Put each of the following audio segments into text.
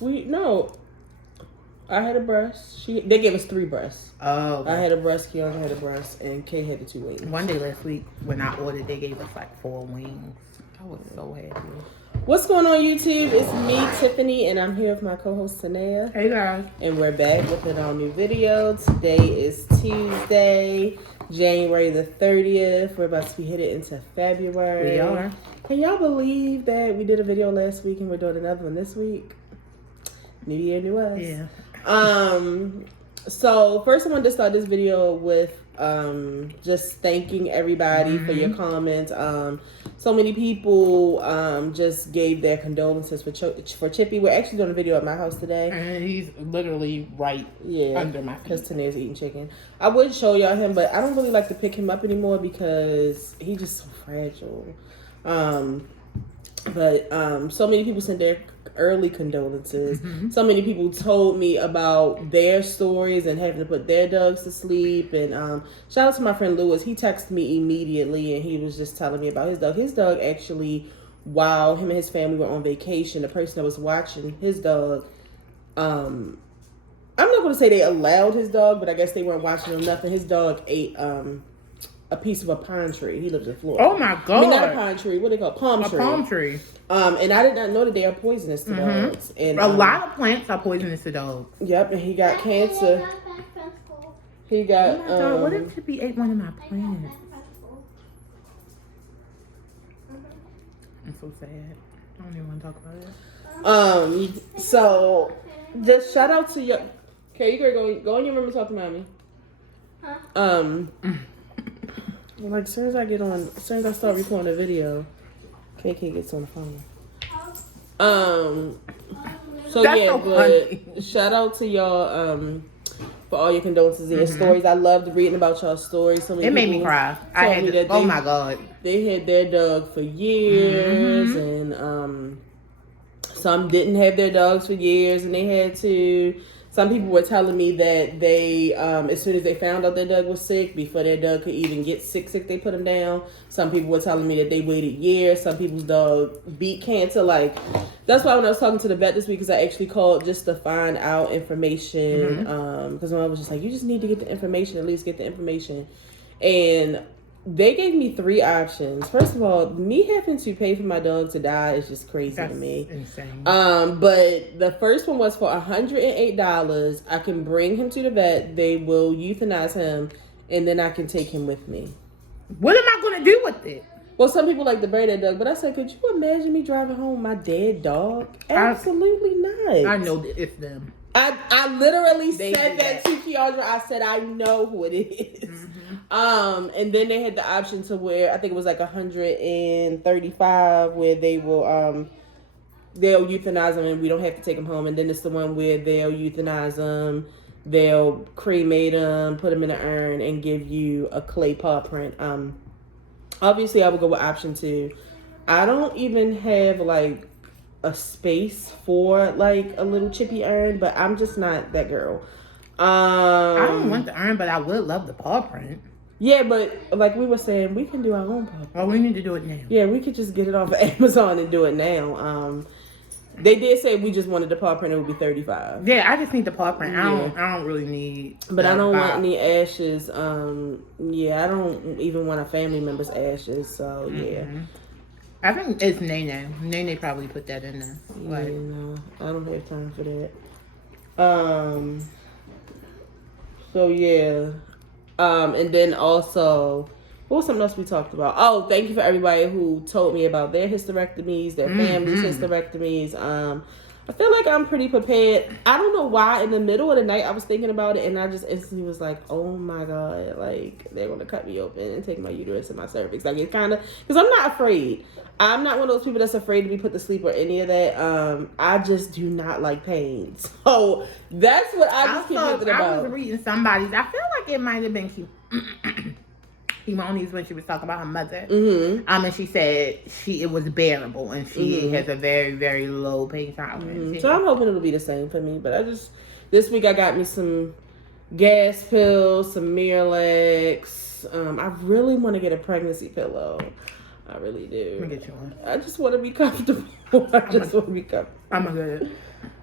No. I had a breast. They gave us 3 breasts. Oh. Okay. I had a breast, Keon had a breast, and Kay had the 2 wings. One day last week when I ordered, they gave us like 4 wings. I was so happy. What's going on, YouTube? It's me, Tiffany, and I'm here with my co-host, Tanea. Hey, guys. And we're back with an all-new video. Today is Tuesday, January the 30th. We're about to be headed into February. We are. Can y'all believe that we did a video last week and we're doing another one this week? New year, new us. Yeah. So first I wanted to start this video with just thanking everybody for your comments. So many people just gave their condolences for Chippy. We're actually doing a video at my house today. And he's literally right under my feet. Because Tanea's eating chicken. I would show y'all him, but I don't really like to pick him up anymore because he's just so fragile. But so many people sent their early condolences. So many people told me about their stories and having to put their dogs to sleep. And shout out to my friend Lewis. He texted me immediately and he was just telling me about his dog. His dog actually, while him and his family were on vacation, the person that was watching his dog, I'm not going to say they allowed his dog, but I guess they weren't watching him nothing. His dog ate a piece of a pine tree. He lives in Florida. Oh my God. I mean, not a pine tree. What do they call it? Palm tree. A palm tree. And I did not know that they are poisonous to dogs. And a lot of plants are poisonous to dogs. Yep, and he got cancer. He got. Oh my God, what if Chippy ate one of my plants? I'm so sad. I don't even want to talk about it. So just shout out to your. Okay, you can go in your room and talk to mommy. Like, as soon as I start recording a video, KK gets on the phone. So That's yeah, so but shout out to y'all for all your condolences and your stories. I loved reading about y'all's stories. So many it made me cry. Oh my God. They had their dog for years, and some didn't have their dogs for years, and they had to. Some people were telling me that they, as soon as they found out their dog was sick, before their dog could even get sick, they put him down. Some people were telling me that they waited years. Some people's dog beat cancer. Like, that's why when I was talking to the vet this week, because I actually called just to find out information. Because when I was just like, you just need to get the information, at least get the information. And they gave me 3 options. First of all, me having to pay for my dog to die is just crazy to me. Insane. But the first one was for $108. I can bring him to the vet. They will euthanize him, and then I can take him with me. What am I going to do with it? Well, some people like to bury their dog, but I said, could you imagine me driving home my dead dog? Absolutely not. I know that it's them. I literally said that to Keandra. I said, I know who it is. And then they had the option to where I think it was like 135 where they will they'll euthanize them and we don't have to take them home. And then it's the one where they'll euthanize them, they'll cremate them, put them in an urn, and give you a clay paw print. Obviously I would go with option 2. I don't even have like a space for like a little chippy urn, but I'm just not that girl. I don't want the urn, but I would love the paw print. Yeah, but like we were saying, we can do our own paw print. Oh, we need to do it now. Yeah, we could just get it off of Amazon and do it now. They did say we just wanted the paw print, it would be $35. Yeah, I just need the paw print. I don't really need. But I don't want any ashes. Yeah, I don't even want a family member's ashes. So yeah. I think it's Nene. Nene probably put that in there. Like, yeah, no, I don't have time for that. So yeah. And then also, what was something else we talked about? Oh, thank you for everybody who told me about their hysterectomies, their family's hysterectomies. I feel like I'm pretty prepared. I don't know why in the middle of the night I was thinking about it and I just instantly was like, oh my God, like they're going to cut me open and take my uterus and my cervix. Like it kind of, because I'm not afraid. I'm not one of those people that's afraid to be put to sleep or any of that. I just do not like pain. So that's what I just keep thinking about. I was reading somebody's, I feel like it might have been Kimoni's when she was talking about her mother. And she said it was bearable and she has a very, very low pain tolerance. So I'm hoping it'll be the same for me. But this week I got me some gas pills, some Miralax. I really want to get a pregnancy pillow. I really do. Let me get you one. I just want to be comfortable. I just want to be comfortable. I'm good.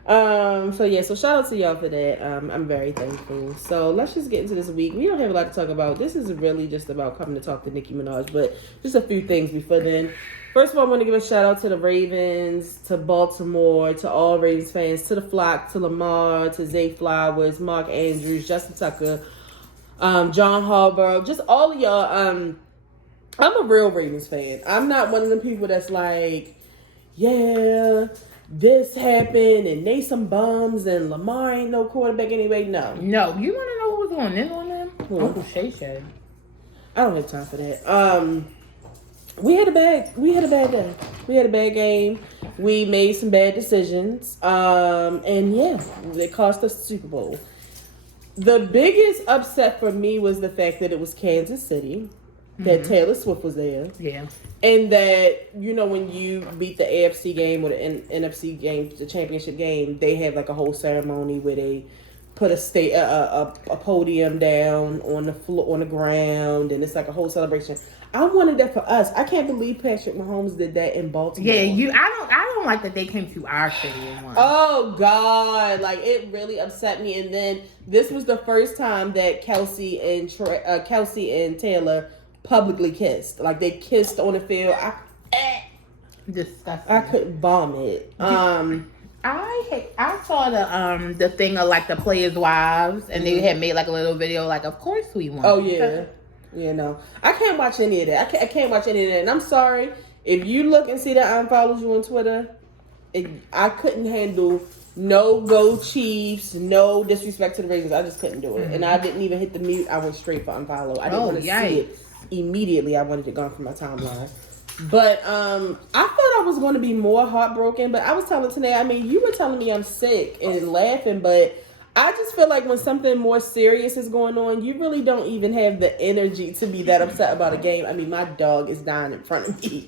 So shout out to y'all for that. I'm very thankful. So let's just get into this week. We don't have a lot to talk about. This is really just about coming to talk to Nicki Minaj, but just a few things before then. First of all, I want to give a shout out to the Ravens, to Baltimore, to all Ravens fans, to the Flock, to Lamar, to Zay Flowers, Mark Andrews, Justin Tucker, John Harbaugh, just all of y'all. I'm a real Ravens fan. I'm not one of them people that's like, yeah, this happened and they some bums and Lamar ain't no quarterback anyway. No. No, you want to know who was going in on them? Uncle Shay said. I don't have time for that. We had a bad day. We had a bad game. We made some bad decisions. And yeah, it cost us the Super Bowl. The biggest upset for me was the fact that it was Kansas City, that Taylor Swift was there. Yeah. And that, when you beat the AFC game or the NFC game, the championship game, they have like a whole ceremony where they put a podium down on the floor, on the ground, and it's like a whole celebration. I wanted that for us. I can't believe Patrick Mahomes did that in Baltimore. Yeah, I don't like that they came to our city and won. Oh God, like it really upset me. And then this was the first time that Kelsey and Taylor publicly kissed. Like they kissed on the field. Disgusting. I couldn't vomit. I saw the thing of like the players' wives, and they had made like a little video like, of course we won. Oh yeah. Yeah, no. I can't watch any of that. I can't watch any of that. And I'm sorry, if you look and see that I unfollowed you on Twitter, I couldn't handle no go Chiefs, no disrespect to the Ravens. I just couldn't do it. Mm-hmm. And I didn't even hit the mute. I went straight for unfollow. I didn't want to see it immediately. I wanted it gone from my timeline. But I thought I was going to be more heartbroken. But I was telling Tanae, you were telling me I'm sick and laughing, but I just feel like when something more serious is going on, you really don't even have the energy to be that upset about a game. My dog is dying in front of me.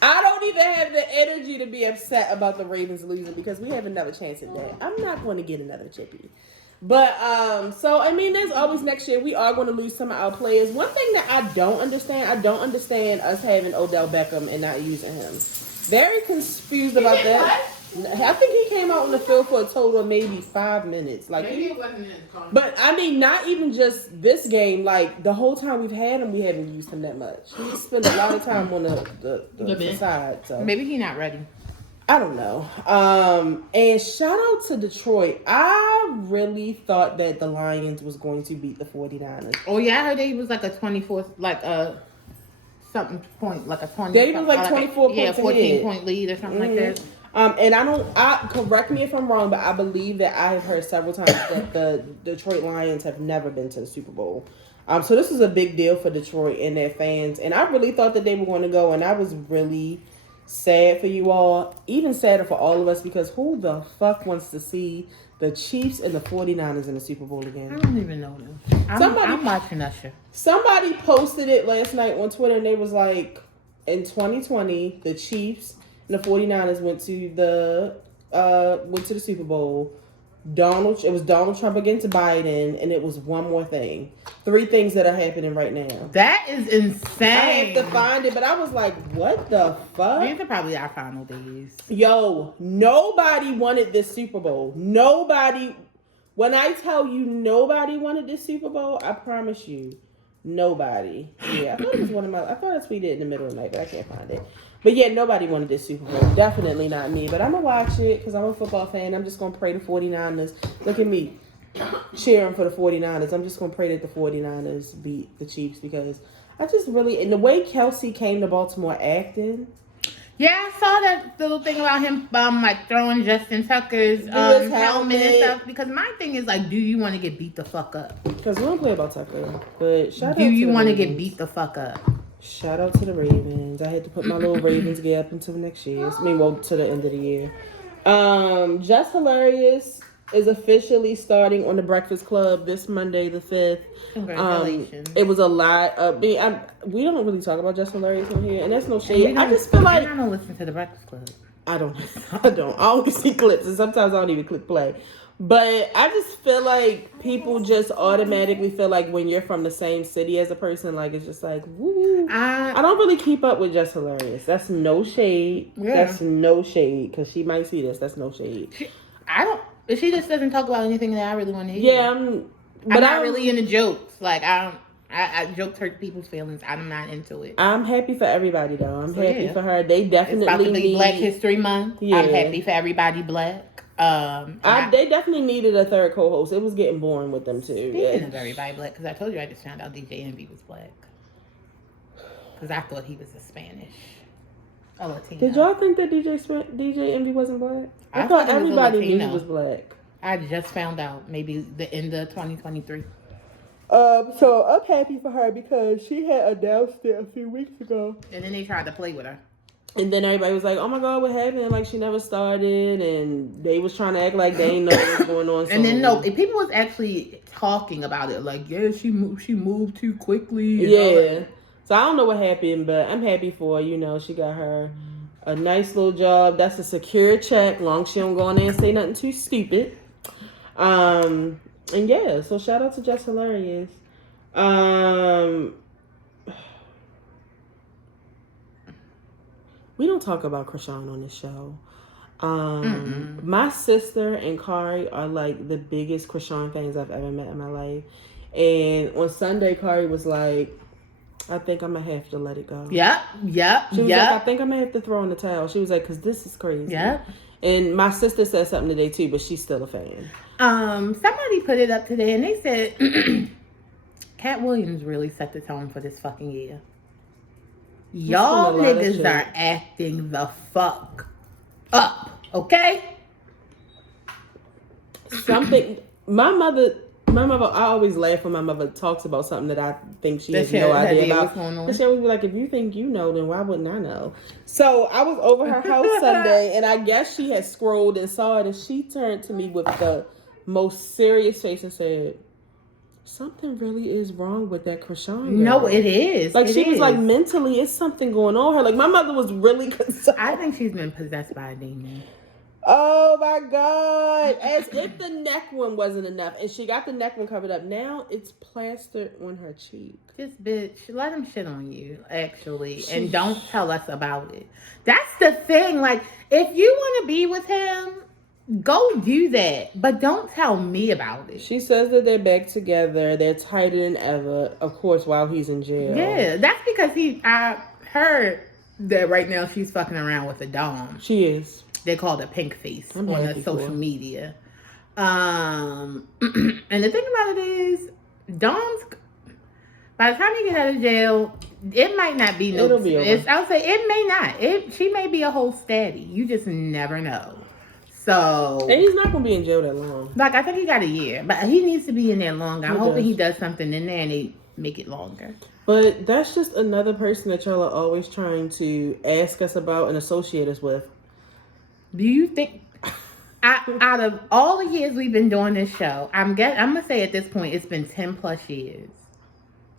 I don't even have the energy to be upset about the Ravens losing because we have another chance at that. I'm not going to get another chippy. But, there's always next year. We are going to lose some of our players. One thing that I don't understand us having Odell Beckham and not using him. Very confused about that. I think he came out on the field for a total of maybe 5 minutes. Like, maybe it wasn't in his car. But not even just this game. Like the whole time we've had him, we haven't used him that much. He spent a lot of time on the side. So maybe he's not ready. I don't know. And shout out to Detroit. I really thought that the Lions was going to beat the 49ers. Oh yeah, I heard he was like a 24, like a something point, like a 20. They was like 24 points. Yeah, 14-point lead or something like that. And correct me if I'm wrong, but I believe that I have heard several times that the Detroit Lions have never been to the Super Bowl. So this is a big deal for Detroit and their fans. And I really thought that they were going to go, and I was really sad for you all. Even sadder for all of us, because who the fuck wants to see the Chiefs and the 49ers in the Super Bowl again? I don't even know them. I'm watching Usher. Somebody posted it last night on Twitter, and they was like, in 2020, the Chiefs and the 49ers went to the Super Bowl. It was Donald Trump against Biden, and it was one more thing. 3 things that are happening right now. That is insane. I have to find it, but I was like, what the fuck? These are probably our final days. Yo, nobody wanted this Super Bowl. Nobody. When I tell you nobody wanted this Super Bowl, I promise you, nobody. Yeah, I thought I tweeted it in the middle of the night, but I can't find it. But yeah, nobody wanted this Super Bowl. Definitely not me. But I'm going to watch it because I'm a football fan. I'm just going to pray the 49ers. Look at me cheering for the 49ers. I'm just going to pray that the 49ers beat the Chiefs because I just really... And the way Kelsey came to Baltimore acting... Yeah, I saw that little thing about him throwing Justin Tucker's helmet and stuff. Because my thing is do you want to get beat the fuck up? Because we don't play about Tucker. But shout out to do you want to get beat the fuck up? Shout out to the Ravens. I had to put my little Ravens gear up until next year. To the end of the year. Just Hilarious is officially starting on the Breakfast Club this Monday the 5th. Congratulations. It was a lot of we don't really talk about Just Hilarious on here, and that's no shade. I just feel like I don't listen to the Breakfast Club. I don't. I always see clips, and sometimes I don't even click play. But I just feel like people just automatically feel like when you're from the same city as a person, like it's just like, woo. I don't really keep up with Just Hilarious. That's no shade. Yeah. That's no shade, because she might see this. That's no shade. I don't. She just doesn't talk about anything that I really want to hear. Yeah, I'm not really into jokes. Like I jokes hurt people's feelings. I'm not into it. I'm happy for everybody though. I'm happy for her. They definitely it's about to be need Black History Month. Yeah. I'm happy for everybody Black. They definitely needed a third co-host. It was getting boring with them too. Speaking of everybody Black, because I told you I just found out DJ Envy was Black. Because I thought he was a Spanish. A Latino. Did y'all think that DJ Envy wasn't Black? I thought everybody knew he was Black. I just found out. Maybe the end of 2023. So I'm happy for her because she had announced it a few weeks ago. And then they tried to play with her. And then everybody was like, oh my God, what happened? Like, she never started. And they was trying to act like they ain't know what was going on. And then, people was actually talking about it. Like, yeah, she moved too quickly. Yeah. So I don't know what happened, but I'm happy for her. You know, she got her a nice little job. That's a secure check, long as she don't go in there and say nothing too stupid. And yeah, so shout out to Just Hilarious. We don't talk about Chrisean on this show. My sister and Kari are like the biggest Chrisean fans I've ever met in my life. And on Sunday, Kari was like, I think I'm going to have to let it go. Yep. She was like, I think I'm going to have to throw in the towel. She was like, because this is crazy. Yep. And my sister said something today too, but she's still a fan. Somebody put it up today and they said, Cat Williams really set the tone for this fucking year. Y'all niggas are acting the fuck up, okay? My mother, I always laugh when my mother talks about something that I think she has no idea about. And she always be like, if you think you know, then why wouldn't I know? So I was over her house Sunday, and I guess she had scrolled and saw it, and she turned to me with the most serious face and said, something really is wrong with that Chrisean girl. No, it is. Like, she was like, mentally, it's something going on her. Like, my mother was really concerned. I think she's been possessed by a demon. Oh my God. As if the neck one wasn't enough. And she got the neck one covered up. Now it's plastered on her cheek. This bitch, let him shit on you, actually. And don't tell us about it. That's the thing. Like, if you want to be with him, go do that. But don't tell me about it. She says that they're back together. They're tighter than ever. Of course, while he's in jail. Yeah, that's because I heard that right now she's fucking around with a dom. She is. They called it pink face on the social media. And the thing about it is, doms, by the time you get out of jail, it might not be no. It'll be over. I'll say it may not. She may be a whole statty. You just never know. So, and he's not gonna be in jail that long. Like, I think he got a year, but he needs to be in there longer. I'm hoping he does something in there and they make it longer. But that's just another person that y'all are always trying to ask us about and associate us with. Do you think, out of all the years we've been doing this show, I'm gonna say at this point it's been 10 plus years.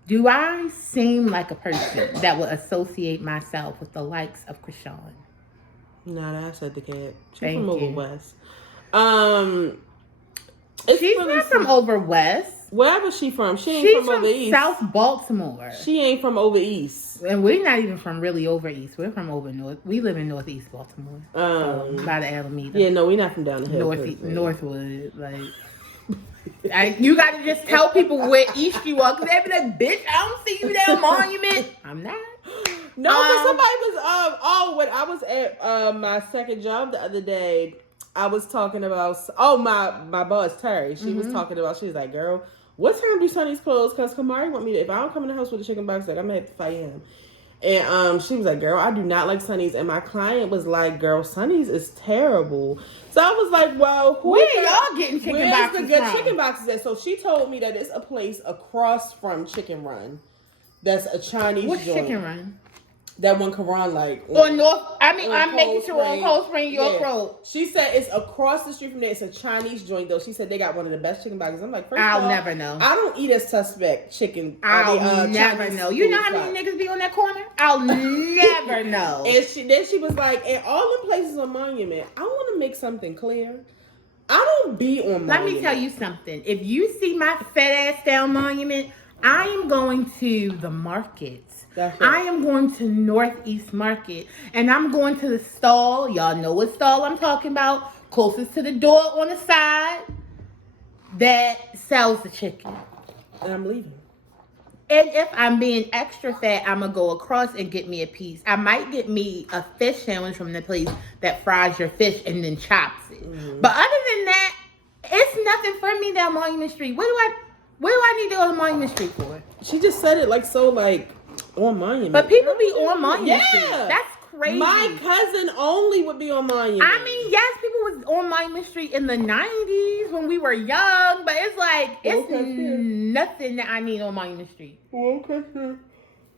Do I seem like a person that would associate myself with the likes of Chrisean? No, that's at the cat. She's Thank from you. over west. She's really not from over west. Wherever she from? She's from over east. South Baltimore. She ain't from over east. And we're not even from really over east. We're from over north. We live in northeast Baltimore. By the Alameda. Yeah, no, we're not from down the hill. Northwood. Like, you got to just tell people where east you are. Because they be like, bitch, I don't see you down Monument. I'm not. No, but somebody was, when I was at my second job the other day, I was talking about, my boss, Terry, she was talking about, she was like, girl, what time do Sonny's close? Because Kamari want me to, if I don't come in the house with a chicken box, like, I'm going to have to fight him. And she was like, girl, I do not like Sonny's. And my client was like, girl, Sonny's is terrible. So I was like, well, where y'all getting chicken boxes the good chicken boxes at? So she told me that it's a place across from Chicken Run. That's a Chinese joint. What's Chicken Run? That one Karan like. I'm making sure on Cold Spring, York Road. She said it's across the street from there. It's a Chinese joint though. She said they got one of the best chicken boxes. I'm like, I'll never know. I don't eat a suspect chicken. I'll never know. You know how many niggas be on that corner? I'll never know. And she was like, and all the places on Monument, I want to make something clear. I don't be on Monument. Let me tell you something. If you see my fat ass down Monument, I am going to the market. I am going to Northeast Market, and I'm going to the stall. Y'all know what stall I'm talking about. closest to the door on the side that sells the chicken. And I'm leaving. And if I'm being extra fat, I'm going to go across and get me a piece. I might get me a fish sandwich from the place that fries your fish and then chops it. Mm-hmm. But other than that, it's nothing for me down Monument Street. What do I need to go to Monument Street for? She just said it like so like on Monument. But people be on Monument Street. That's crazy. My cousin only would be on Monument. I mean, yes, people was on Monument Street in the 90s when we were young, but it's like, it's nothing that I need on Monument Street. Okay.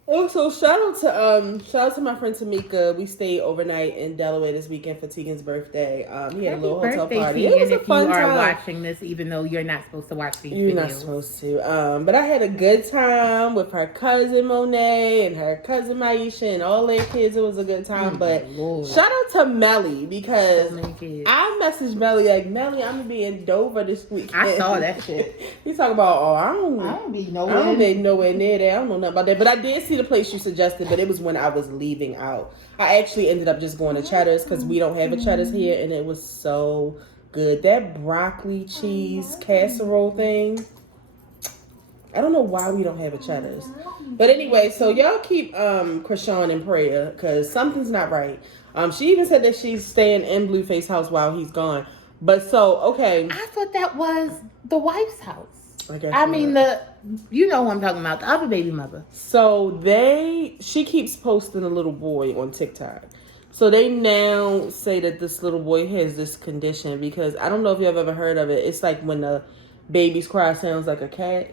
Also, shout out to my friend Tamika. We stayed overnight in Delaware this weekend for Tegan's birthday. He had a little hotel party. It was a fun time. If you are watching this, even though you're not supposed to watch these videos. You're not supposed to. But I had a good time with her cousin Monet and her cousin Maisha and all their kids. It was a good time. But shout out to Melly because I messaged Melly like, Melly, I'm gonna be in Dover this weekend. I saw that shit. He's talking about, I don't be nowhere near there. I don't know nothing about that. But I did see the place you suggested, but it was when I was leaving out. I actually ended up just going to Cheddar's because we don't have a Cheddar's here, and it was so good. That broccoli cheese casserole thing. I don't know why we don't have a Cheddar's. But anyway, so y'all keep Chrisean in prayer because something's not right. She even said that she's staying in Blueface house while he's gone. But so, okay. I thought that was the wife's house. I mean, you know who I'm talking about, the other baby mother. So she keeps posting a little boy on TikTok. So they now say that this little boy has this condition because I don't know if you have ever heard of it. It's like when the baby's cry sounds like a cat.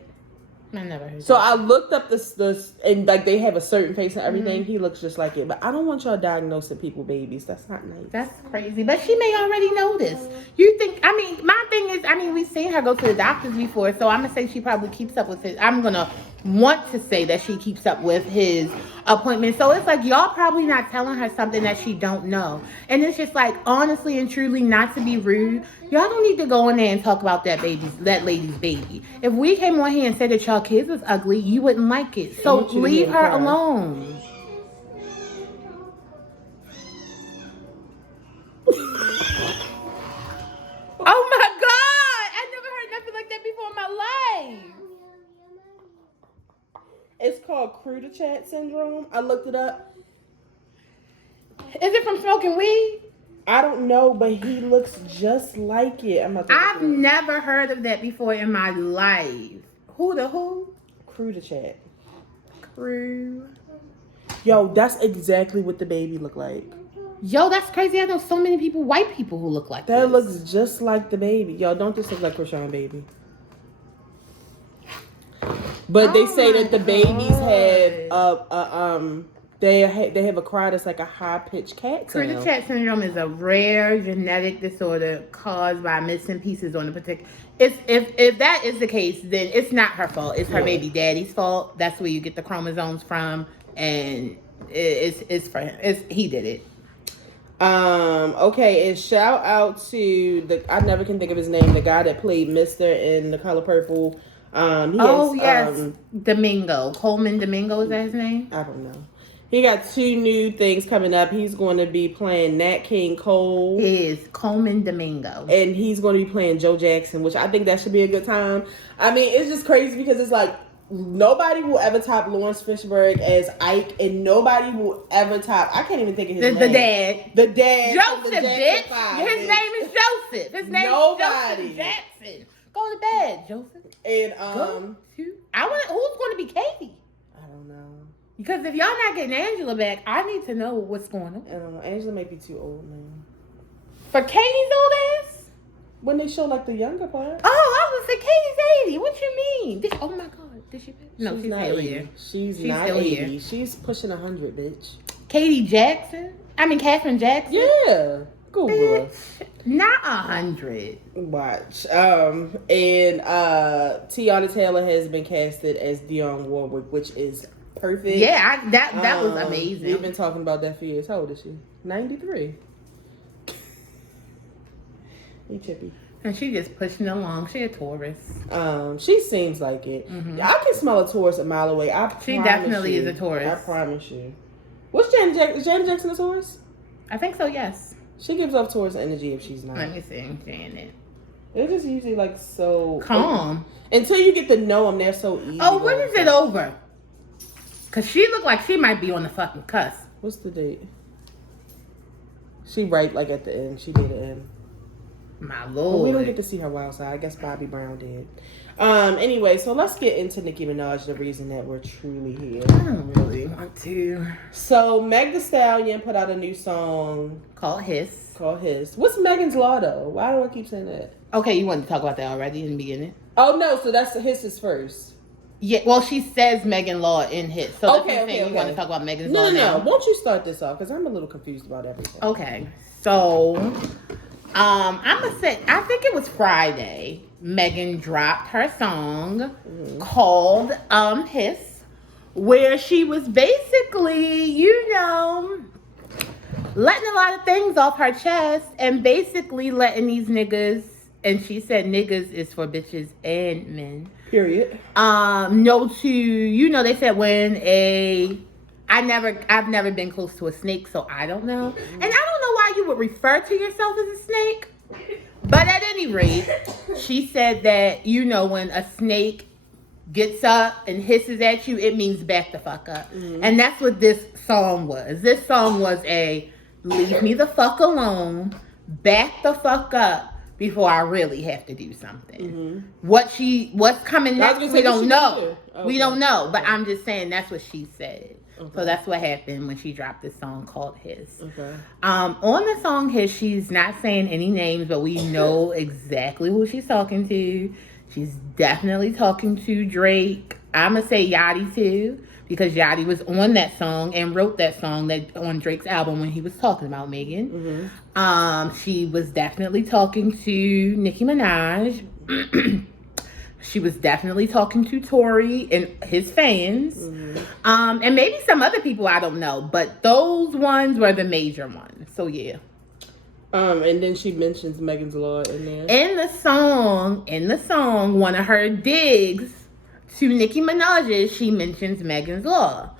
I never heard. So I looked up this and like they have a certain face and everything. Mm-hmm. He looks just like it, but I don't want y'all diagnosing people babies. That's not nice. That's crazy. But she may already know this. You think? I mean, my thing is, we've seen her go to the doctors before, so I'm gonna say she probably keeps up with his. I'm gonna want to say that she keeps up with his appointments. So it's like y'all probably not telling her something that she don't know, and it's just like honestly and truly, not to be rude, y'all don't need to go in there and talk about that lady's baby. If we came on here and said that y'all kids was ugly, you wouldn't like it. So leave her alone. Oh my God! I never heard nothing like that before in my life. It's called Crudichat syndrome. I looked it up. Is it from smoking weed? I don't know, but he looks just like it. I've never heard of that before in my life. Who? Crudichat. Yo, that's exactly what the baby looked like. Yo, that's crazy. I know so many people, white people, who look like that. That looks just like the baby. Yo, don't this look like Chrisean baby? But they say that the babies have they have a cry that's like a high pitched cat sound. Crudichat syndrome is a rare genetic disorder caused by missing pieces on the particular. If that is the case, then it's not her fault. It's her baby daddy's fault. That's where you get the chromosomes from, and it's for him. He did it. Okay, and shout out to I never can think of his name, the guy that played Mr. in The Color Purple. Domingo. Coleman Domingo, is that his name? I don't know. He got 2 new things coming up. He's going to be playing Nat King Cole. He is Coleman Domingo. And he's going to be playing Joe Jackson, which I think that should be a good time. I mean, it's just crazy because it's like nobody will ever top Lawrence Fishburne as Ike, and nobody will ever top, I can't even think of his name. The dad. Joseph, bitch. His name is Joseph. His name is Joseph Jackson. Go to bed, Joseph. And who's going to be Katie? I don't know. Because if y'all not getting Angela back, I need to know what's going on. I don't know. Angela might be too old now. For Katie's old ass? When they show like the younger part. Oh, I was gonna say Katie's 80. What you mean? Oh my God, did she? No, she's not 80. She's not 80. Here. She's pushing 100, bitch. Katie Jackson? Catherine Jackson? Yeah. Google. Not 100. Watch. And Tiana Taylor has been casted as Dionne Warwick, which is perfect. Yeah, that was amazing. We've been talking about that for years. How old is she? 93. Hey, Chippy. And she just pushing along. She a Taurus. She seems like it. Mm-hmm. I can smell a Taurus a mile away. She definitely is a Taurus. I promise you. What's Janet Jackson? Is Janet Jackson a Taurus? I think so, yes. She gives off towards energy if she's not. Let me see. I'm saying it. They're just usually like so calm. Until you get to know them, they're so easy. Oh, when is it over? Cause she looked like she might be on the fucking cusp. What's the date? She right like at the end. She did the end. My lord. Well, we don't get to see her wild side. I guess Bobby Brown did. Anyway, so let's get into Nicki Minaj, the reason that we're truly here. I don't really want to. So Meg Thee Stallion put out a new song called Hiss. What's Megan's Law though? Why do I keep saying that? Okay, you wanted to talk about that already in the beginning. Oh no, so that's Hiss's first. Yeah, well, she says Megan Law in Hiss. So okay. You want to talk about Megan's Law No. now? Won't you start this off? Because I'm a little confused about everything. Okay, so I'm gonna say I think it was Friday. Megan dropped her song called Hiss, where she was basically, letting a lot of things off her chest and basically letting these niggas, and she said niggas is for bitches and men. Period. No to, they said I've never been close to a snake, so I don't know. And I don't know why you would refer to yourself as a snake. But at any rate, she said that, when a snake gets up and hisses at you, it means back the fuck up. Mm-hmm. And that's what this song was. This song was a leave me the fuck alone, back the fuck up before I really have to do something. Mm-hmm. What's coming next, we don't know. Okay. We don't know. But I'm just saying that's what she said. Okay. So that's what happened when she dropped this song called Hiss. Okay. On the song Hiss, she's not saying any names, but we know exactly who she's talking to. She's definitely talking to Drake. I'm going to say Yachty too, because Yachty was on that song and wrote that song on Drake's album when he was talking about Megan. Mm-hmm. She was definitely talking to Nicki Minaj. She was definitely talking to Tory and his fans. Mm-hmm. And maybe some other people, I don't know. But those ones were the major ones. So, yeah. And then she mentions Megan's Law in there. In the song, one of her digs to Nicki Minaj, she mentions Megan's Law.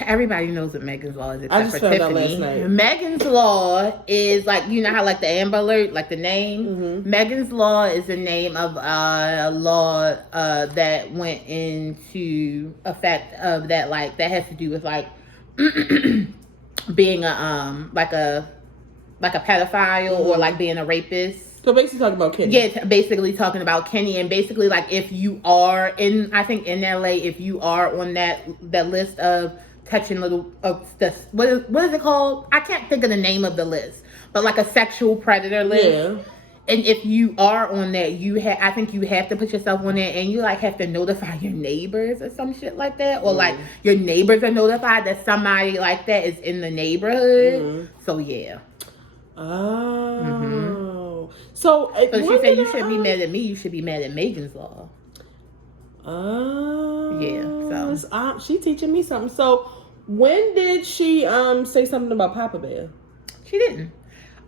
Everybody knows what Megan's Law is except for Tiffany. Last night. Megan's Law is like, how like the Amber Alert, like the name? Mm-hmm. Megan's Law is the name of a law that went into effect of that, like, that has to do with like being a pedophile or like being a rapist. So basically talking about Kenny. Yeah, basically talking about Kenny, and basically like if you are in LA, if you are on that list of touching little what is it called? I can't think of the name of the list, but like a sexual predator list. Yeah. And if you are on that, I think you have to put yourself on there, and you like have to notify your neighbors or some shit like that, or like your neighbors are notified that somebody like that is in the neighborhood. Mm-hmm. So yeah. Oh. Mm-hmm. So she said you shouldn't be mad at me. You should be mad at Megan's Law. Oh. Yeah. So she teaching me something. So when did she say something about Papa Bear? She didn't.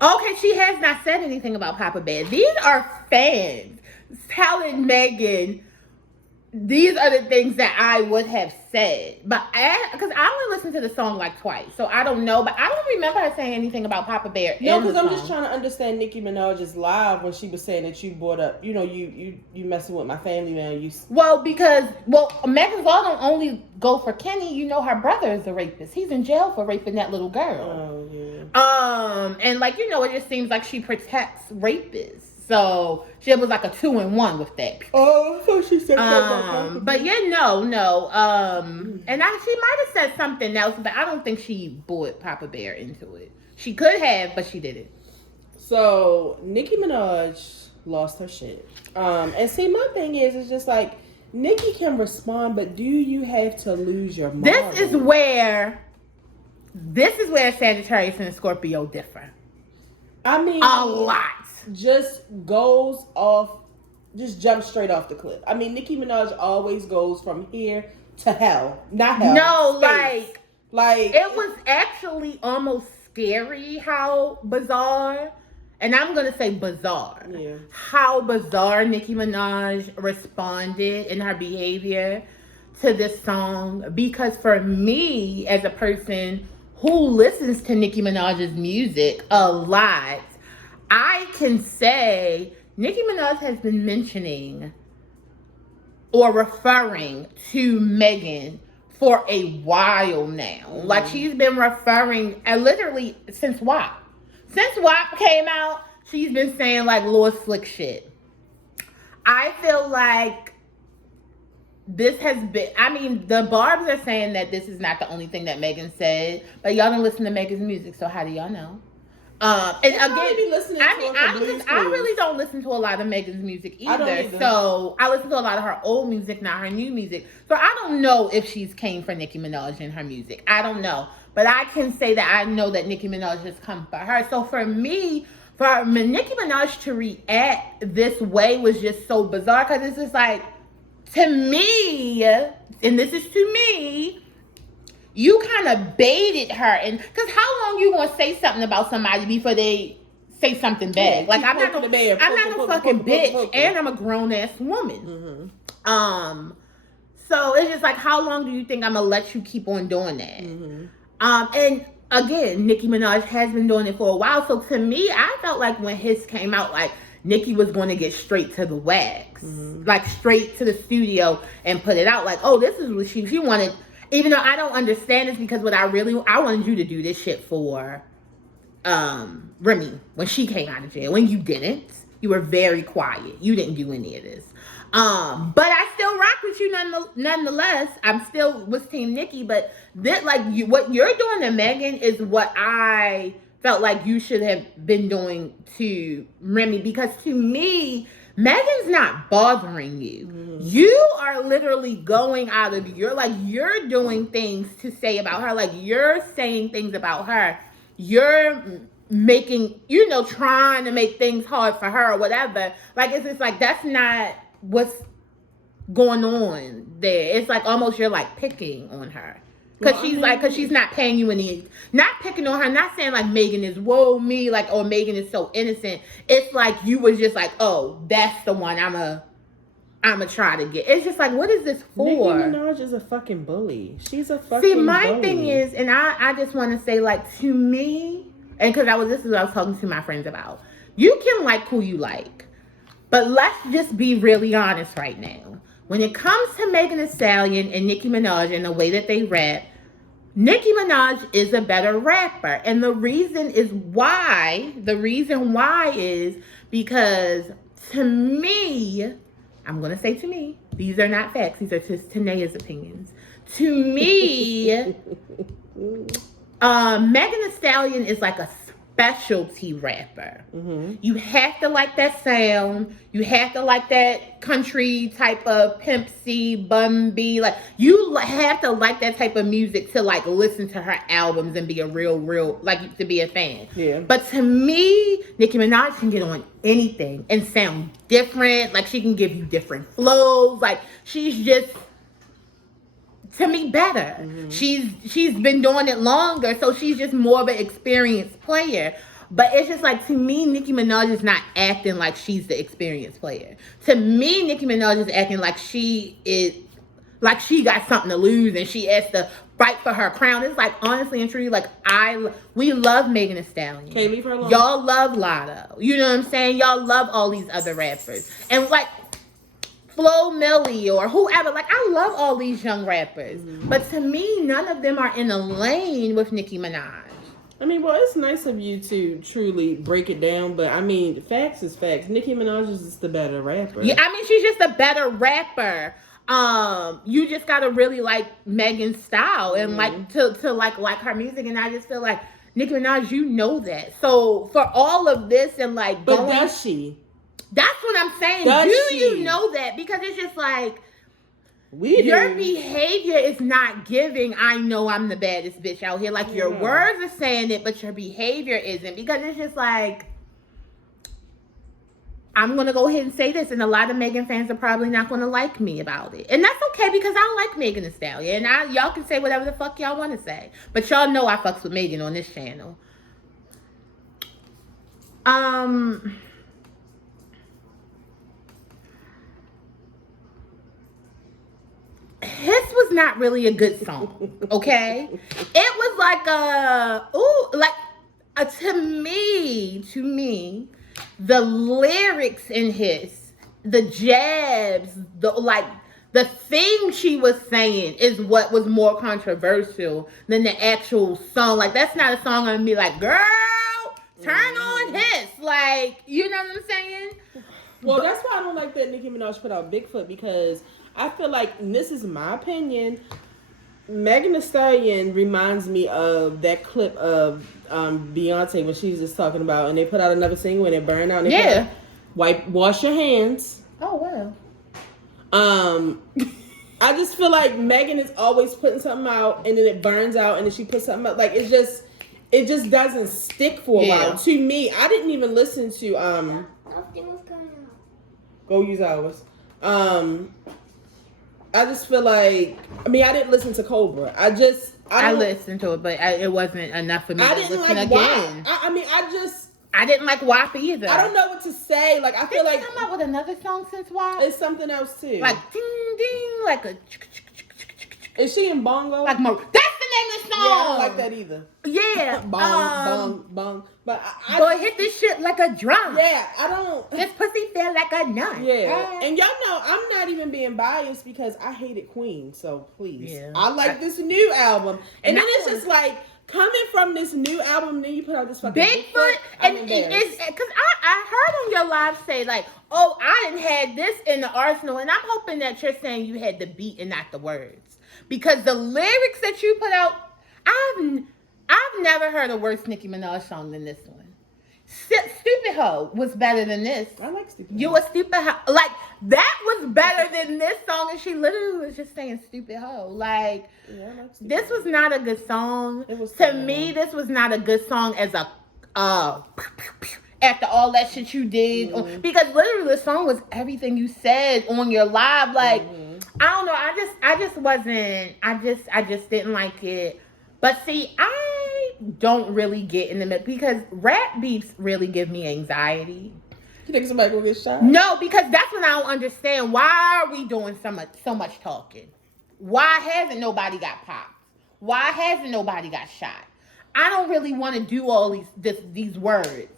Okay, she has not said anything about Papa Bear. These are fans telling Megan these are the things that I would have said. But because I only listened to the song like twice, so I don't know. But I don't remember her saying anything about Papa Bear. No, because I'm just trying to understand Nicki Minaj's live when she was saying that you brought up, you messing with my family now. Because Megan's Law don't only go for Kenny. Her brother is a rapist. He's in jail for raping that little girl. Oh yeah. And like it just seems like she protects rapists. So she was like a 2-in-1 with that. Oh, so she said that. But yeah, no. And she might have said something else, but I don't think she brought Papa Bear into it. She could have, but she didn't. So Nicki Minaj lost her shit. And see, my thing is, it's just like Nicki can respond, but do you have to lose your mind? This is where Sagittarius and Scorpio differ. I mean, a lot. Just jump straight off the cliff. I mean, Nicki Minaj always goes from here to hell. Not hell. No, space. Like it was actually almost scary how bizarre, and I'm gonna say bizarre. Yeah. How bizarre Nicki Minaj responded in her behavior to this song, because for me as a person who listens to Nicki Minaj's music a lot, I can say Nicki Minaj has been mentioning or referring to Megan for a while now. Mm-hmm. Like, she's been referring, literally, since WAP. Since WAP came out, she's been saying, like, Lord Slick shit. I feel like this has been, I mean, the Barbs are saying that this is not the only thing that Megan said, but y'all don't listen to Megan's music, so how do y'all know? And again, I really don't listen to a lot of Megan's music either. So I listen to a lot of her old music, not her new music. So I don't know if she's came for Nicki Minaj in her music. I don't know. But I can say that I know that Nicki Minaj has come for her. So for me, for Nicki Minaj to react this way was just so bizarre, because it's just like, to me, and this is to me, you kind of baited her, and because how long you gonna say something about somebody before they say something back? Like, I'm not no fucking bitch, and I'm a grown ass woman. Mm-hmm. So it's just like, how long do you think I'm gonna let you keep on doing that? Mm-hmm. And again, Nicki Minaj has been doing it for a while. So to me, I felt like when his came out, like, Nicki was going to get straight to the wax, like straight to the studio and put it out. Like, oh, this is what she wanted. Even though I don't understand this, because I wanted you to do this shit for Remy when she came out of jail. When you didn't, you were very quiet. You didn't do any of this. But I still rock with you nonetheless. I'm still with Team Nicki, but that, like, what you're doing to Megan is what I felt like you should have been doing to Remy, because to me, Megan's not bothering you. Mm-hmm. You are literally going out of you're doing things to say about her. Like, you're saying things about her. You're making, trying to make things hard for her or whatever. Like, it's just like, that's not what's going on there. It's like almost you're like picking on her. Because she's not paying you any, not picking on her, not saying like Megan is woe me, like, or Megan is so innocent. It's like you was just like, oh, that's the one I'ma try to get. It's just like, what is this for? Nicki Minaj is a fucking bully. She's a fucking bully. See, my thing is, and I just want to say, like, to me, and because this is what I was talking to my friends about. You can like who you like, but let's just be really honest right now. When it comes to Megan Thee Stallion and Nicki Minaj and the way that they rap, Nicki Minaj is a better rapper. And the reason why is because, to me, I'm going to say to me, these are not facts, these are just Tanea's opinions. To me, Megan Thee Stallion is like a specialty rapper. Mm-hmm. You have to like that sound. You have to like that country type of Pimp C, Bun B. Like, you have to like that type of music to like listen to her albums and be a real, like, to be a fan. Yeah. But to me, Nicki Minaj can get on anything and sound different. Like, she can give you different flows. Like, she's just, to me, better. Mm-hmm. She's been doing it longer, so she's just more of an experienced player. But it's just like, to me, Nicki Minaj is not acting like she's the experienced player. To me, Nicki Minaj is acting like she got something to lose and she has to fight for her crown. It's like, honestly and truly, like, we love Megan Thee Stallion. Can't leave her alone. Y'all love Lotto. You know what I'm saying? Y'all love all these other rappers. And like, Flo Milli or whoever. Like, I love all these young rappers. Mm-hmm. But to me, none of them are in a lane with Nicki Minaj. I mean, well, it's nice of you to truly break it down, but I mean, facts is facts. Nicki Minaj is just the better rapper. Yeah, I mean, she's just a better rapper. You just gotta really like Megan's style and like to like her music, and I just feel like Nicki Minaj, you know that. So for all of this and like, but does she? That's what I'm saying. Do you know that? Because it's just like, your behavior is not giving, I know I'm the baddest bitch out here. Like, your words are saying it, but your behavior isn't. Because it's just like, I'm going to go ahead and say this, and a lot of Megan fans are probably not going to like me about it. And that's okay, because I like Megan Thee Stallion. And y'all can say whatever the fuck y'all want to say. But y'all know I fucks with Megan on this channel. His was not really a good song, okay? It was to me, the lyrics in the jabs, the thing she was saying is what was more controversial than the actual song. Like, that's not a song I'm gonna be like, girl, turn on this. Like, you know what I'm saying? Well, that's why I don't like that Nicki Minaj put out Bigfoot, because I feel like, and this is my opinion, Megan Thee Stallion reminds me of that clip of Beyonce when she was just talking about, and they put out another single and it burned out. And they wash your hands. Oh, wow. I just feel like Megan is always putting something out and then it burns out and then she puts something out. Like, it just doesn't stick for a while. To me, I didn't even listen to go use ours. I just feel like, I didn't listen to Cobra. I listened to it, but it wasn't enough for me to listen again. I didn't like WAP either. I don't know what to say. Like, I feel like come out with another song since WAP. It's something else too. Like ding ding, like a. Is she in bongo? Like Mo. That's the name of the song. Yeah, I don't like that either. Yeah, bong. But boy, hit this shit like a drum. Yeah, I don't. This pussy feel like a nut. Yeah, and y'all know I'm not even being biased because I hated Queen. So please, I like this new album, and then it's just like, coming from this new album, then you put out this fucking Bigfoot, and it's because I heard on your live say like, oh, I didn't have this in the arsenal, and I'm hoping that you're saying you had the beat and not the words, because the lyrics that you put out, I've never heard a worse Nicki Minaj song than this one. Stupid Hoe was better than this. I like Stupid Hoe. You a stupid hoe. Like, that was better than this song, and she literally was just saying Stupid Hoe. Like, this was not a good song. To me, this was not a good song as a after all that shit you did. Because literally the song was everything you said on your live. Like, I don't know. I just didn't like it. But see, I don't really get in the middle, because rap beefs really give me anxiety. You think somebody gonna get shot? No, because that's when I don't understand. Why are we doing so much talking? Why hasn't nobody got popped? Why hasn't nobody got shot? I don't really want to do all these words,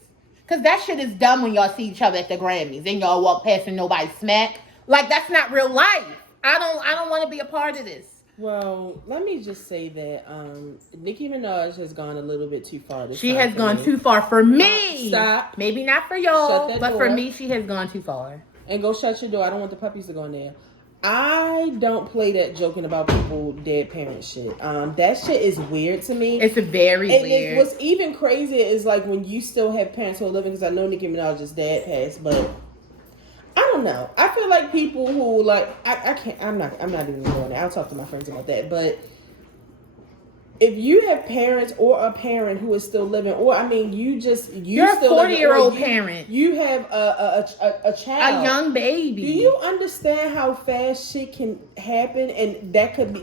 because that shit is dumb when y'all see each other at the Grammys and y'all walk past and nobody smack. Like, that's not real life. I don't want to be a part of this. Well, let me just say that Nicki Minaj has gone a little bit too far. She has gone too far for me. Stop. Maybe not for y'all, but door. For me, she has gone too far. And go shut your door. I don't want the puppies to go in there. I don't play that joking about people dead parent shit. That shit is weird to me. It's very weird. What's even crazier is like when you still have parents who are living, because I know Nicki Minaj's dad passed, but I don't know. I feel like people who like I can't. I'm not even going there. I'll talk to my friends about that. But if you have parents or a parent who is still living, or you're a 40-year-old parent. You have a child, a young baby. Do you understand how fast shit can happen? And that could be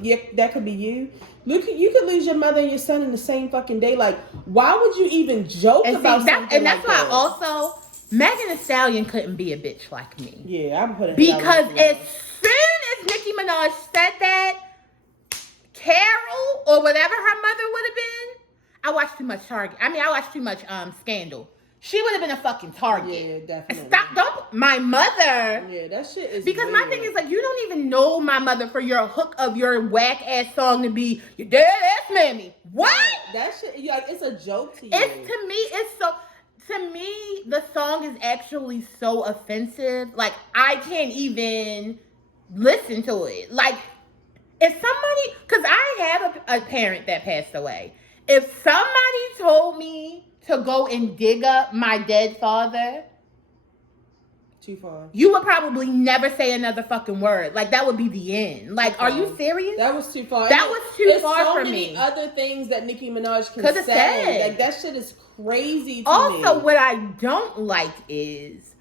you. Look, you could lose your mother and your son in the same fucking day. Like, why would you even joke about something? And that's why also, Megan Thee Stallion couldn't be a bitch like me. Yeah, I'm putting because as soon as Nicki Minaj said that, Carol or whatever her mother would have been, I watched too much Target. I watched too much Scandal. She would have been a fucking target. Yeah, definitely. My mother. Yeah, that shit is because weird. My thing is like, you don't even know my mother for your hook of your whack ass song to be your dead ass mammy. What? That shit, it's a joke to you. To me, the song is actually so offensive. Like, I can't even listen to it. Like, if somebody, because I have a parent that passed away. If somebody told me to go and dig up my dead father, too far. You would probably never say another fucking word. Like, that would be the end. Like, are you serious? That was too far. That was too far for me. There's so many other things that Nicki Minaj can say. Like, that shit is crazy to me. Also, what I don't like is,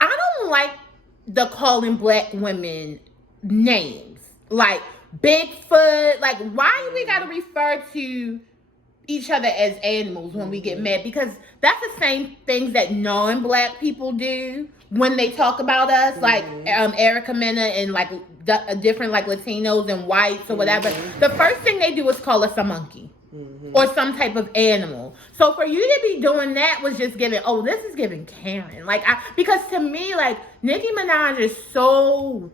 I don't like the calling black women names. Like, Bigfoot. Like, why do we gotta refer to each other as animals when we get mad? Because that's the same things that non-black people do when they talk about us, like Erica Mena and like different like Latinos and whites or whatever. The first thing they do is call us a monkey. or some type of animal. So for you to be doing that was just giving, oh, this is giving Karen. Like, because to me, like, Nicki Minaj is so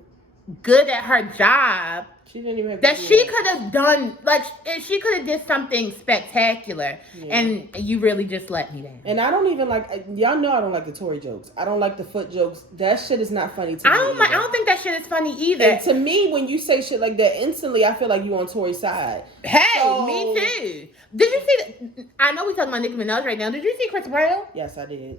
good at her job she didn't even have that to do she that. could have done, like, she could have did something spectacular, and you really just let me down. And I don't even like, y'all know I don't like the Tory jokes. I don't like the foot jokes. That shit is not funny to me. I don't think that shit is funny either. And to me, when you say shit like that, instantly I feel like you on Tory's side. Hey, me too. Did you see? I know we talking about Nicki Minaj right now. Did you see Chris Brown? Yes, I did.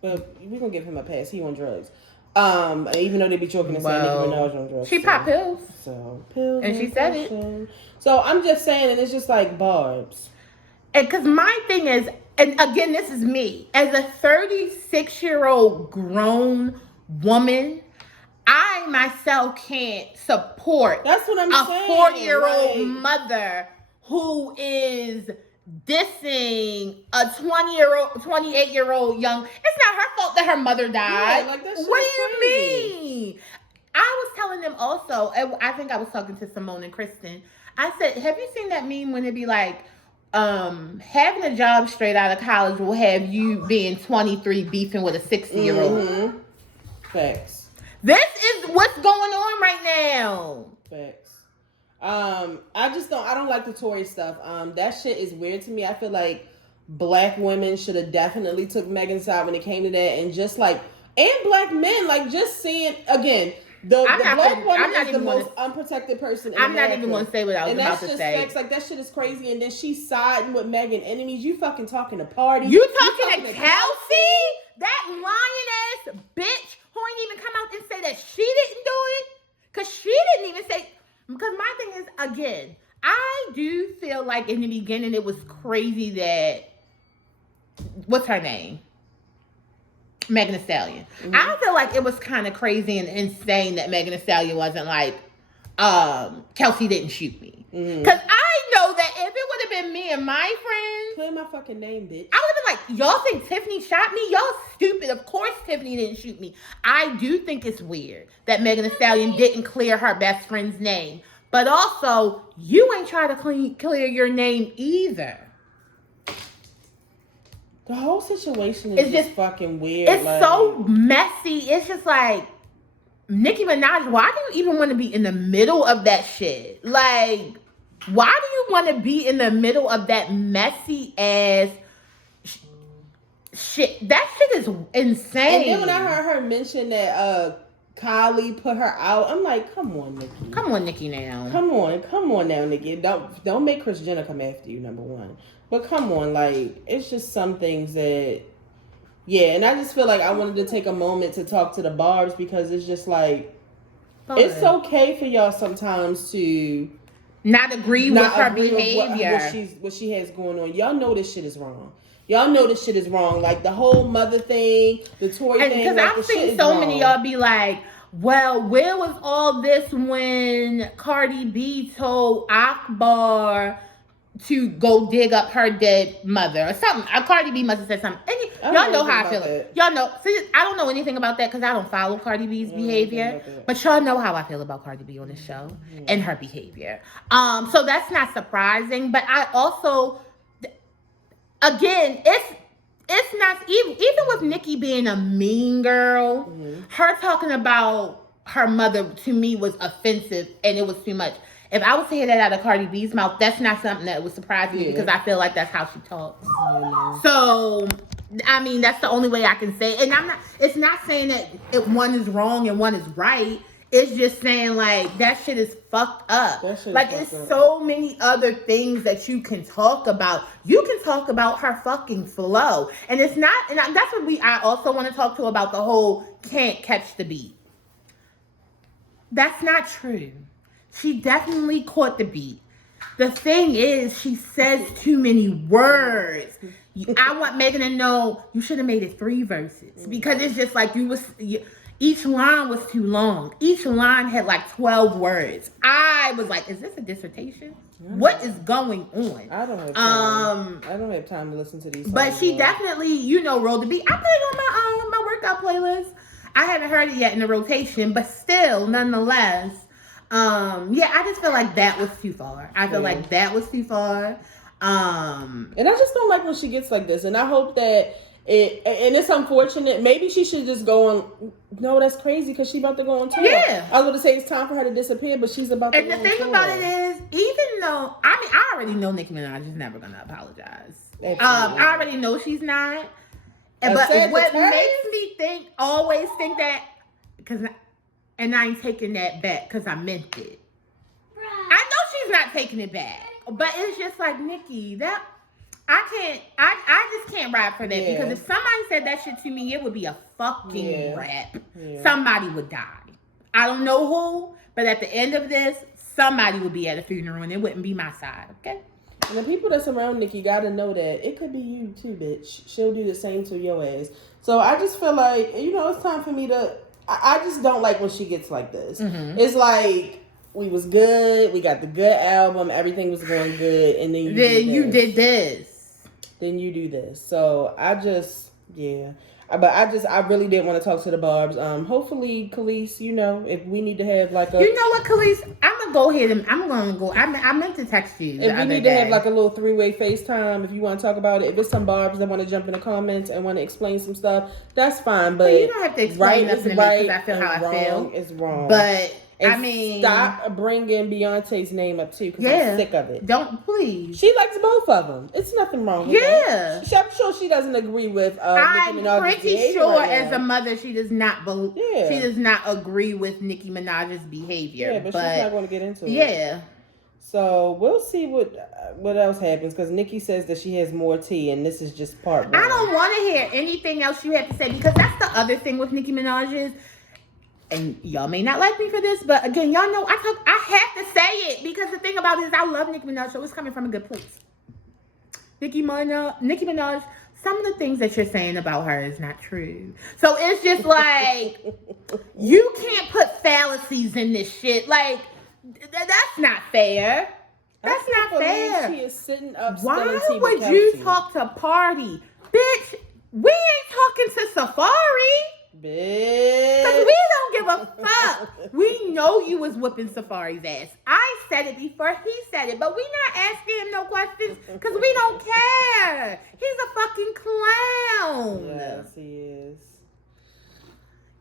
But we're gonna give him a pass. He on drugs. Even though they be joking and saying Nicki Minaj on drugs. She popped pills. So pills, and she said it. So I'm just saying, and it's just like barbs. And because my thing is, and again, this is me as a 36-year-old grown woman. I myself can't support That's what I'm saying. A 40-year-old mother who is dissing a 28-year-old young. It's not her fault that her mother died. Yeah, like that. What do you mean? I was telling them also. I think I was talking to Simone and Chrisean. I said, "Have you seen that meme when it be like, having a job straight out of college will have you being 23 beefing with a 60-year-old?" Mm-hmm. Facts. This is what's going on right now. Facts. I don't like the Tory stuff. That shit is weird to me. I feel like black women should have definitely took Megan's side when it came to that, and just like, and black men, like, just seeing again, the black woman is the most unprotected person in America. I'm not even going to say what I was about to say. And that's just facts. Like, that shit is crazy. And then she's siding with Megan enemies. You fucking talking to parties. You talking to Kelsey? That lying ass bitch who ain't even come out and say that she didn't do it? Because she didn't even say... Because my thing is, again, I do feel like in the beginning it was crazy that... What's her name? Megan Thee Stallion. Mm-hmm. I feel like it was kind of crazy and insane that Megan Thee Stallion wasn't like, Kelsey didn't shoot me. Because I know that if it would have been me and my friends... Play my fucking name, bitch. I would have been like, y'all think Tiffany shot me? Y'all stupid. Of course Tiffany didn't shoot me. I do think it's weird that Megan Thee Stallion didn't clear her best friend's name. But also, you ain't trying to clear your name either. The whole situation is just fucking weird. It's like, so messy. It's just like, Nicki Minaj, why do you even want to be in the middle of that shit? Like, why do you want to be in the middle of that messy ass shit? That shit is insane. And then when I heard her mention that Kylie put her out, I'm like, come on, Nicki. Come on, Nicki, now. Come on now, Nicki. Don't make Kris Jenner come after you, number one. But come on, like, it's just some things that, yeah, and I just feel like I wanted to take a moment to talk to the barbs, because it's just like, it's okay for y'all sometimes to not agree with her behavior. What she has going on. Y'all know this shit is wrong. Y'all know this shit is wrong. Like, the whole mother thing, the Tory thing. Because I've seen so many of y'all be like, well, where was all this when Cardi B told Akbar to go dig up her dead mother or something? Cardi B must have said something. And y'all know how I feel. Y'all know. See, I don't know anything about that because I don't follow Cardi B's behavior. But y'all know how I feel about Cardi B on this show and her behavior. So that's not surprising. But I also, again, it's not even with Nicki being a mean girl. Her talking about her mother to me was offensive, and it was too much. If I was to hear that out of Cardi B's mouth, that's not something that would surprise me because I feel like that's how she talks. So, I mean, that's the only way I can say. And it's not saying that one is wrong and one is right. It's just saying, like, that shit is fucked up. Like, it's so many other things that you can talk about. You can talk about her fucking flow. And it's not, and that's what I also want to talk to about the whole can't catch the beat. That's not true. She definitely caught the beat. The thing is, she says too many words. I want Megan to know you should have made it 3 verses. Because it's just like each line was too long. Each line had like 12 words. I was like, is this a dissertation? What is going on? I don't have time. I don't have time to listen to these songs. But she definitely, rolled the beat. I put it on my workout playlist. I haven't heard it yet in the rotation, but still, nonetheless, Yeah, I just feel like that was too far. I feel like that was too far. And I just don't like when she gets like this. And I hope that and it's unfortunate. Maybe she should just go on. No, that's crazy because she's about to go on tour. Yeah. I was going to say it's time for her to disappear, but she's about to go on tour. And the thing about it is, even though, I already know Nicki Minaj is never going to apologize. Absolutely. I already know she's not. But what makes me always think that, and I ain't taking that back because I meant it. I know she's not taking it back, but it's just like, Nicki, that I just can't rap for that because if somebody said that shit to me, it would be a fucking rap. Yeah. Somebody would die. I don't know who, but at the end of this, somebody would be at a funeral and it wouldn't be my side, okay? And the people that's around Nicki gotta know that it could be you too, bitch. She'll do the same to your ass. So I just feel like, it's time for me to... I just don't like when she gets like this. Mm-hmm. It's like... We was good. We got the good album. Everything was going good. And then you did this. Then you do this. So I just, But I really didn't want to talk to the Barbs. Hopefully, Khalees, if we need to have like a... You know what, Khalees? I'm going to go ahead and I'm going to go... I meant to text you. If we need to have like a little 3-way FaceTime, if you want to talk about it, if it's some Barbs that want to jump in the comments and want to explain some stuff, that's fine. But you don't have to explain nothing to me because I feel how I feel. It's wrong. But... And stop bringing Beyonce's name up too, because I'm sick of it. Don't, please. She likes both of them. It's nothing wrong with that. I'm sure she doesn't agree with Nicki Minaj's I'm pretty sure as a mother, she does not she does not agree with Nicki Minaj's behavior. Yeah, but she's not going to get into it. Yeah. So we'll see what else happens, because Nicki says that she has more tea, and this is just part one. I don't want to hear anything else you have to say, because that's the other thing with Nicki Minaj is, and y'all may not like me for this, but again, y'all know I have to say it, because the thing about it is I love Nicki Minaj, so it's coming from a good place. Nicki Minaj, some of the things that you're saying about her is not true. So it's just like, you can't put fallacies in this shit. Like, that's not fair. That's not fair. She is sitting up. Why would you talk to Party? Bitch, we ain't talking to Safari. Bitch. Because we don't give a fuck. We know you was whooping Safari's ass. I said it before he said it, but we not asking him no questions because we don't care. He's a fucking clown. Yes, he is.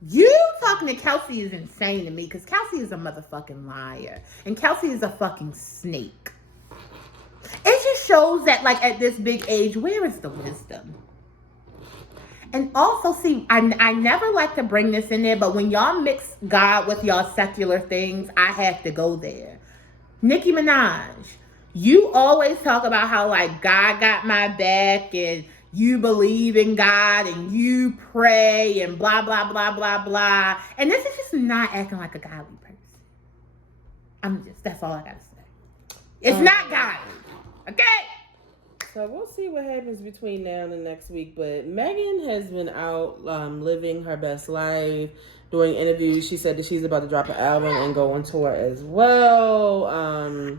You talking to Kelsey is insane to me, because Kelsey is a motherfucking liar. And Kelsey is a fucking snake. It just shows that, like, at this big age, where is the wisdom? And also, see, I never like to bring this in there, but when y'all mix God with y'all secular things, I have to go there. Nicki Minaj, you always talk about how, like, God got my back, and you believe in God, and you pray, and blah, blah, blah, blah, blah. And this is just not acting like a godly person. That's all I gotta say. It's not godly, okay? So we'll see what happens between now and the next week. But Megan has been out living her best life, doing interviews. She said that she's about to drop an album and go on tour as well.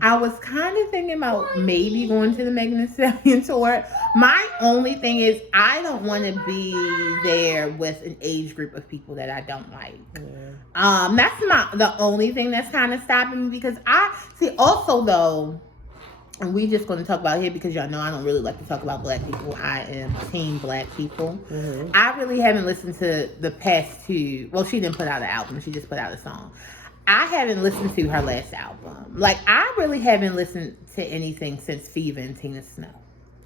I was kind of thinking about maybe going to the Megan Thee Stallion tour. My only thing is I don't want to be there with an age group of people that I don't like. Yeah. That's the only thing that's kind of stopping me, because I see also though. And we just going to talk about here because y'all know I don't really like to talk about black people. I am team black people. Mm-hmm. I really haven't listened to the past two. Well, she didn't put out an album. She just put out a song. I haven't listened to her last album. Like, I really haven't listened to anything since Fever and Tina Snow.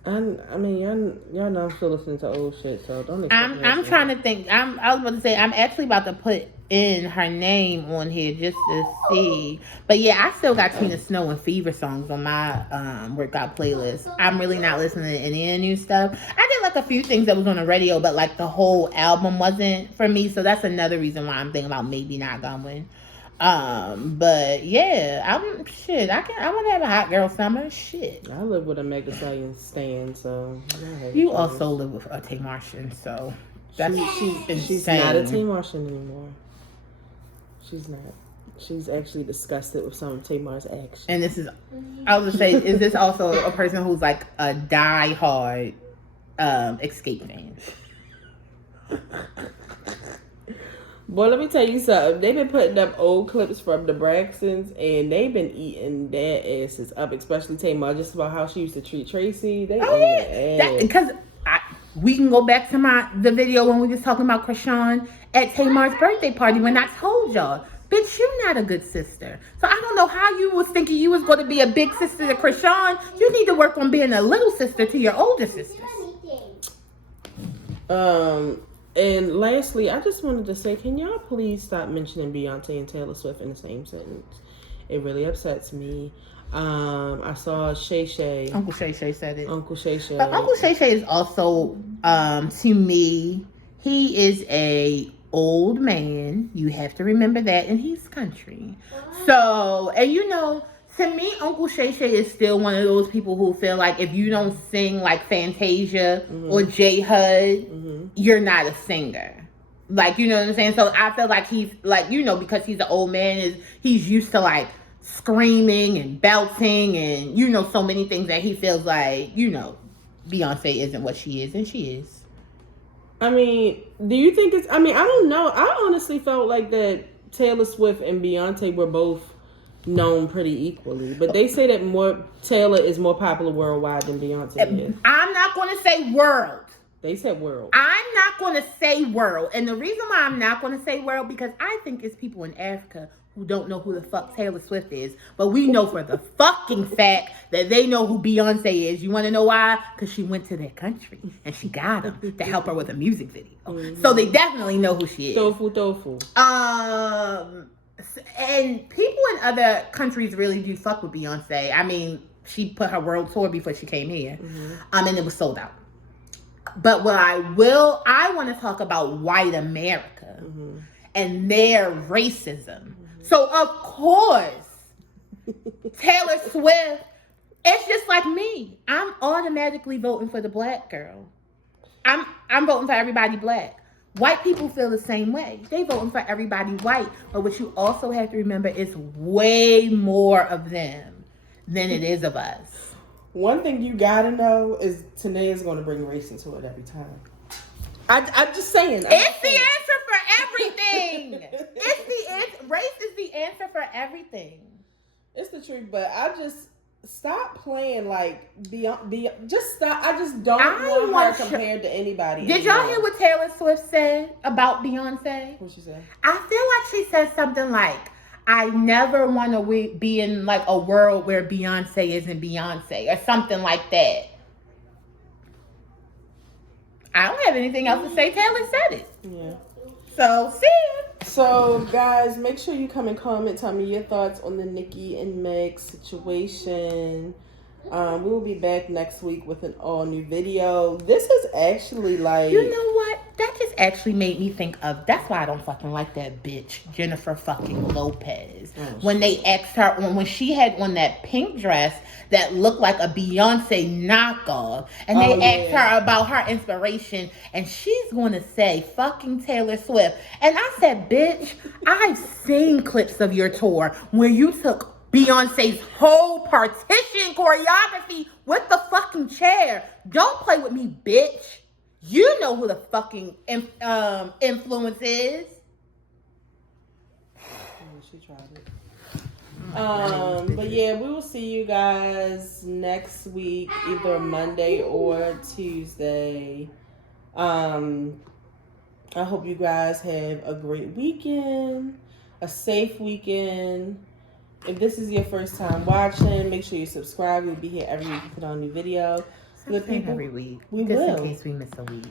I mean, y'all know I'm still listening to old shit, so don't expect me. I'm trying to think. I was about to say, I'm actually about to put in her name on here just to see. But yeah, I still got Tina Snow and Fever songs on my workout playlist. I'm really not listening to any of the new stuff. I did like a few things that was on the radio, but like the whole album wasn't for me. So that's another reason why I'm thinking about maybe not going. But yeah, I want to have a hot girl summer. Shit. I live with a Meg Thee Stallion stan, so you also live with a Tay Martian, so that's she's not a Tay Martian anymore. She's not. She's actually disgusted with some of Tamar's actions. And this is, I was gonna say, is this also a person who's like a die-hard Escape fan? Boy, let me tell you something. They've been putting up old clips from the Braxtons, and they've been eating their asses up, especially Tamar, just about how she used to treat Tracy. They Because we can go back to the video when we was talking about Chrisean at Tamar's birthday party when I told y'all, bitch, you're not a good sister. So I don't know how you was thinking you was going to be a big sister to Chrisean. You need to work on being a little sister to your older sisters. And lastly, I just wanted to say, can y'all please stop mentioning Beyonce and Taylor Swift in the same sentence? It really upsets me. I saw Shay Shay. Uncle Shay Shay said it. Uncle Shay Shay. But Uncle Shay Shay is also, to me, he is a old man. You have to remember that, and he's country. So, and you know, to me, Uncle Shay Shay is still one of those people who feel like if you don't sing like Fantasia or J Hud, you're not a singer. Like, you know what I'm saying? So I feel like he's like, you know, because he's an old man, he's used to like screaming and belting and, you know, so many things that he feels like, you know, Beyonce isn't what she is, and she is. I mean, do you think it's, I don't know. I honestly felt like that Taylor Swift and Beyonce were both known pretty equally, but they say that Taylor is more popular worldwide than Beyonce is. I'm not going to say world. They said world. I'm not going to say world, and the reason why I'm not going to say world because I think it's people in Africa who don't know who the fuck Taylor Swift is, but we know for the fucking fact that they know who Beyonce is. You want to know why? Because she went to their country and she got them to help her with a music video, so they definitely know who she is. Tofu. And people in other countries really do fuck with Beyonce. I mean, she put her world tour before she came here, and it was sold out. But what I want to talk about white America and their racism. So of course, Taylor Swift, it's just like me. I'm automatically voting for the black girl. I'm voting for everybody black. White people feel the same way. They voting for everybody white. But what you also have to remember is way more of them than it is of us. One thing you gotta know is Tanae is going to bring race into it every time. I'm just saying. It's the answer for everything. Race is the answer for everything. It's the truth, but I just stop playing like beyond. Just stop. I just don't want her compared to anybody. Did y'all hear what Taylor Swift said about Beyonce? What she said? I feel like she said something like, I never want to be in like a world where Beyonce isn't Beyonce or something like that. I don't have anything else to say. Taylor said it. Yeah. So, see ya. So, guys, make sure you come and comment. Tell me your thoughts on the Nicki and Meg situation. We will be back next week with an all-new video. This is actually like... You know what? That just actually made me think of... That's why I don't fucking like that bitch, Jennifer fucking Lopez. When they asked her... When she had on that pink dress that looked like a Beyonce knockoff. And they asked her about her inspiration. And she's going to say fucking Taylor Swift. And I said, bitch, I've seen clips of your tour where you took Beyonce's whole partition choreography with the fucking chair. Don't play with me, bitch. You know who the fucking influence is. She tried it. But yeah, we will see you guys next week, either Monday or Tuesday. I hope you guys have a great weekend, a safe weekend. If this is your first time watching, make sure you subscribe. We'll be here every week to put on a new video. For the people, every week. We just will. In case we miss a week.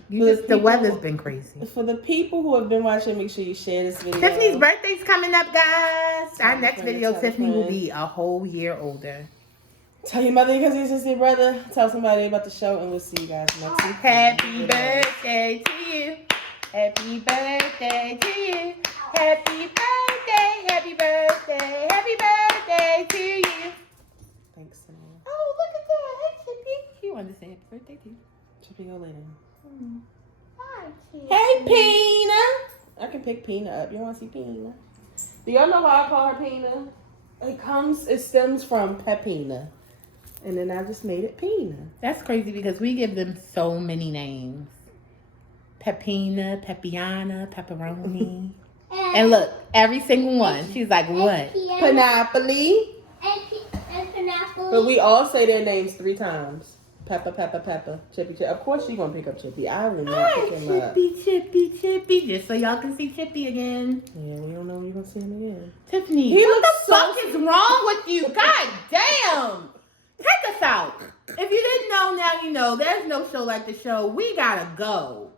The weather's been crazy. For the people who have been watching, make sure you share this video. Tiffany's birthday's coming up, guys. Our next video, Tiffany will be a whole year older. Tell your mother, your cousin, your sister, your brother. Tell somebody about the show, and we'll see you guys next week. Happy birthday to you. Happy birthday to you. Happy birthday. Happy birthday. Happy birthday to you. Thanks, Samara. Oh, look at that. Hey, Tiffany. You want to say happy birthday to you? Should we go later? Hi, Tiffany. Hey, Peanut. I can pick Peanut up. You want to see Peanut? Do y'all know why I call her Peanut? It stems from Pepina. And then I just made it Peanut. That's crazy because we give them so many names. Pepina, Pepiana, Pepperoni. And look, every single one. She's like, what? Panoply. And pineapple. But we all say their names 3 times. Peppa, Peppa, Peppa. Chippy, Chippy. Of course she gonna pick up Chippy. I will not pick him up. Chippy, Chippy, Chippy. Just so y'all can see Chippy again. Yeah, we don't know when you're gonna see him again. Tiffany, He what the looks so fuck is wrong with you? God damn. Take us out. If you didn't know, now you know. There's no show like the show. We gotta go.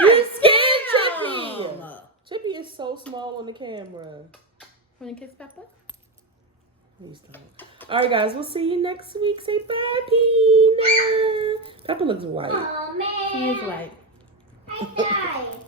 You're scared, Chippy. Chippy is so small on the camera. Want to kiss Peppa? Please don't. All right, guys. We'll see you next week. Say bye, Pina. Peppa looks white. Oh, man. She is like. I died.